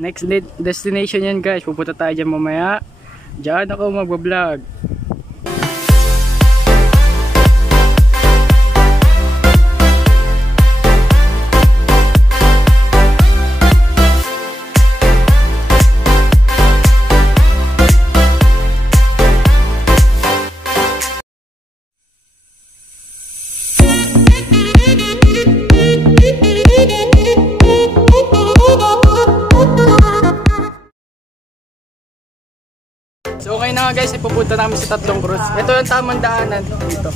Next destination yan guys. Pupunta tayo dyan mamaya. Diyan ako magbablog. So okay na nga guys, ipupunta namin sa Tatlong Cruz. Ito yung tamang daanan dito.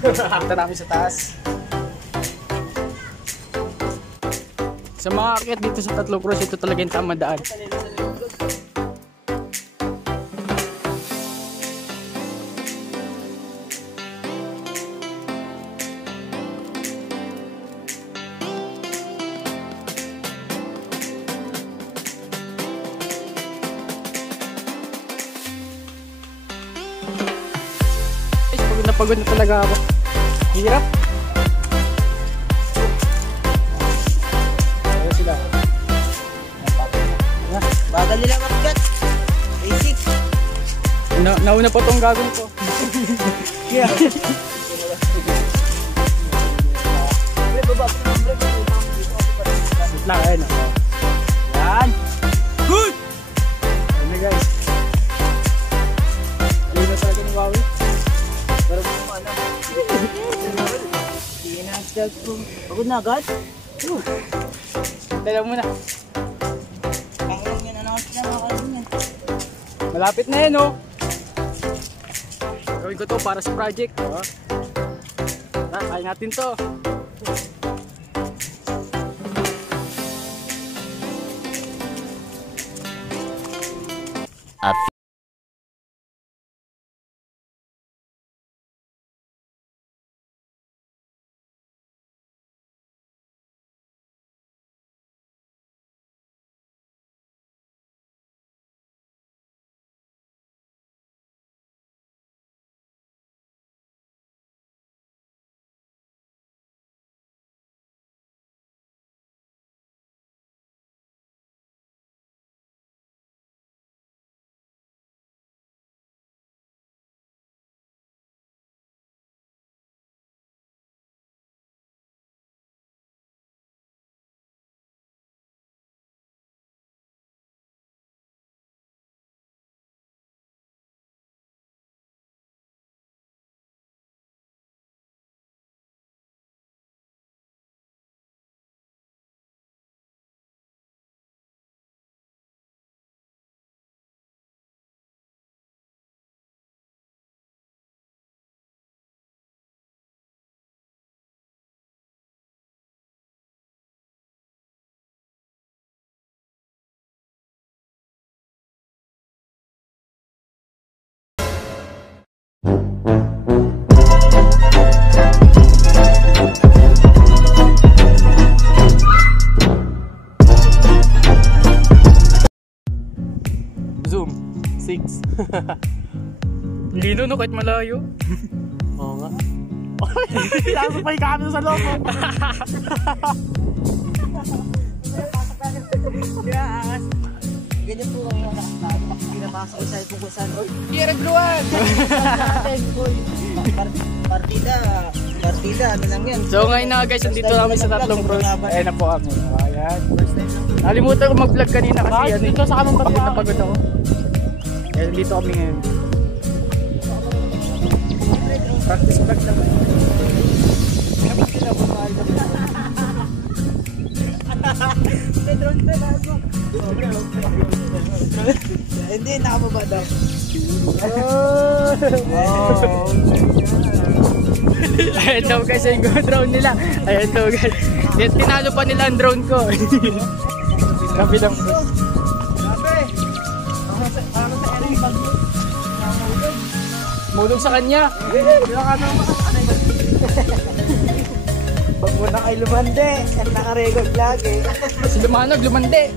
Punta namin sa taas. Sa mga akyat dito sa Tatlong Cruz, ito talaga yung tamang daan. Pagod na talaga ako. Hirap. Ayan sila. Bagal nila mabigat. Basic. Nauna pa tong gagawin ko. Yeah. Sit lang, ayun. Yan. Good! Ayun na guys. Ayun na talaga ng Wawi. Pero kung ano, hindi na cellphone. Pagod na agad? Tala muna. Kailan yan, ano kasi na makakasin yan. Malapit na yan, oh. Gawin ko to para sa project. Kaya natin to. Zoom 6. Lino no kahit malayo. Oo nga. Pinasok pa yung camera sa loob. Yes. Ganyan po ang nakasama. Pinapasok ko sa ipong kusan. Kira gluwan! Partida, ano lang yan. So ngayon na guys, nandito namin sa Tatlong Cruz. Ayan na po kami. Ayan. Nalimutan ko mag-vlog kanina kasi ano, ito sa kamang pagod na pagod ako. Kaya nandito kami ngayon. Practice vlog naman. Hindi, nakababa daw. Ayan daw guys, yung drone nila. Ayan daw guys. Tinalo pa nila ang drone ko. Grabe lang. Mulog sa kanya. Pag muna kay lumande, at nakarecord lagi. Si Lumanog, lumande.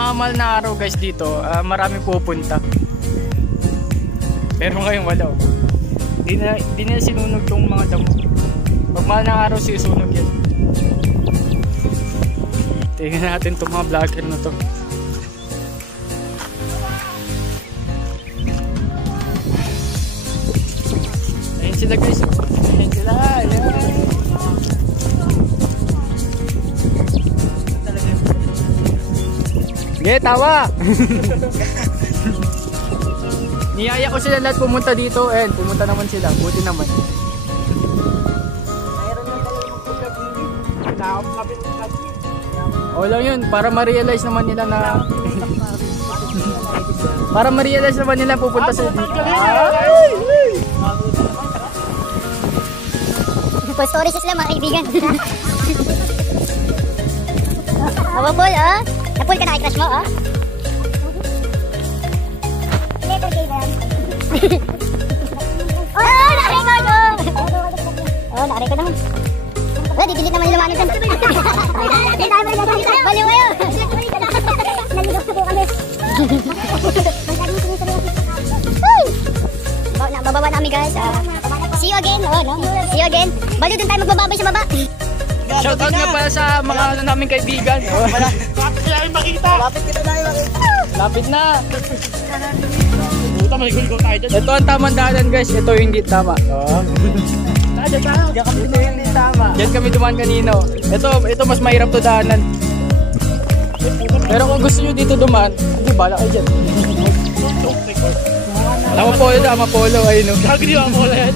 mga mahal na araw guys dito, marami pupunta. Pero ngayon wala. Di na sinunog tong mga damo. Pag mahal na araw sinunog yan. Tingnan natin tong mga vlogger na to. Ayan sila guys. Ayan sila. Ayan. Sige, tawa! Niyaya ko sila lahat pumunta dito. And pumunta naman sila. Buti naman. O lang yun. Para ma-realize naman nila na... para ma-realize naman nila pupunta sila dito. Full stories sila mga kaibigan. Aba Paul, oh. Na-pull ka na kay crush mo, oh. Letter K na yan. Oh, naka-record, oh. Oh, naka-record naman. Oh, didelete naman yung lumanin dyan. Baliw kayo. Naligaw sa po kami. Bababa namin guys. See you again, oh, no? See you again. Baliw dun tayo magbababay sa baba. Shoutout nga pala sa mga naming kaibigan. Lapit kita namin makita. Lapit na. Puta, maligo tayo dyan. Ito ang tamang daanan guys. Ito yung hindi tama. Diyan kami hindi tama. Diyan kami dumaan kanino. Ito mas mahirap to daanan. Pero kung gusto nyo dito dumaan, hindi bala kayo dyan. Amapolo. Ayun o. Gagawin yung amapolo yan.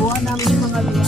Buwan namin yung mga liwa.